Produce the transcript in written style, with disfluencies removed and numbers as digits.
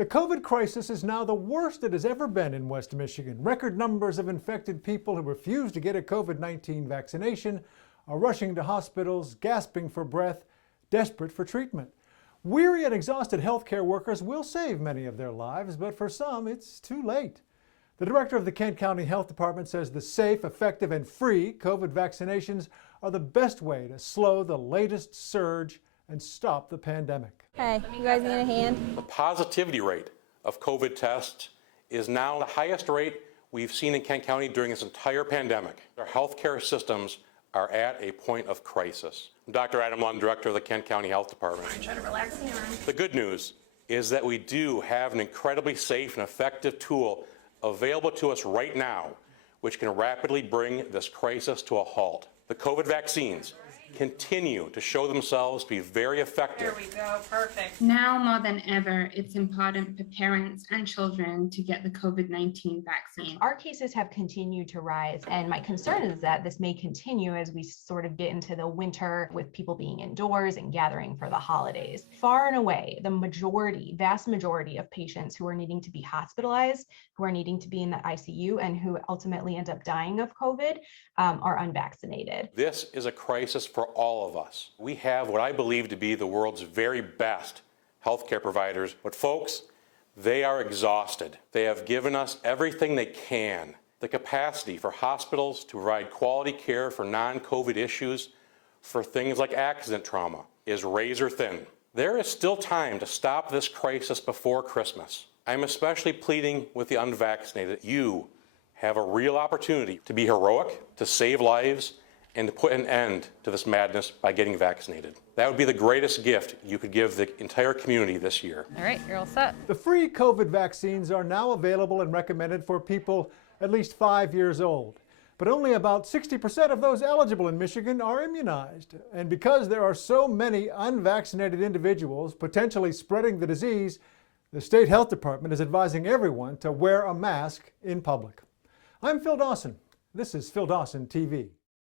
The COVID crisis is now the worst it has ever been in West Michigan. Record numbers of infected people who refuse to get a COVID-19 vaccination are rushing to hospitals, gasping for breath, desperate for treatment. Weary and exhausted healthcare workers will save many of their lives, but for some, it's too late. The director of the Kent County Health Department says the safe, effective, and free COVID vaccinations are the best way to slow the latest surge and stop the pandemic. Hey, you guys need a hand? The positivity rate of COVID tests is now the highest rate we've seen in Kent County during this entire pandemic. Our healthcare systems are at a point of crisis. I'm Dr. Adam Lund, director of the Kent County Health Department. Try to relax the arm. The good news is that we do have an incredibly safe and effective tool available to us right now, which can rapidly bring this crisis to a halt. The COVID vaccines continue to show themselves to be very effective. There we go, perfect. Now more than ever, it's important for parents and children to get the COVID-19 vaccine. Our cases have continued to rise, and my concern is that this may continue as we sort of get into the winter with people being indoors and gathering for the holidays. Far and away, the vast majority of patients who are needing to be hospitalized, who are needing to be in the ICU, and who ultimately end up dying of COVID are unvaccinated. This is a crisis for all of us. We have what I believe to be the world's very best healthcare providers, but folks, they are exhausted. They have given us everything they can. The capacity for hospitals to provide quality care for non-COVID issues, for things like accident trauma, is razor thin. There is still time to stop this crisis before Christmas. I'm especially pleading with the unvaccinated. You have a real opportunity to be heroic, to save lives, and to put an end to this madness by getting vaccinated. That would be the greatest gift you could give the entire community this year. All right, you're all set. The free COVID vaccines are now available and recommended for people at least 5 years old. But only about 60% of those eligible in Michigan are immunized. And because there are so many unvaccinated individuals potentially spreading the disease, the state health department is advising everyone to wear a mask in public. I'm Phil Dawson. This is Phil Dawson TV.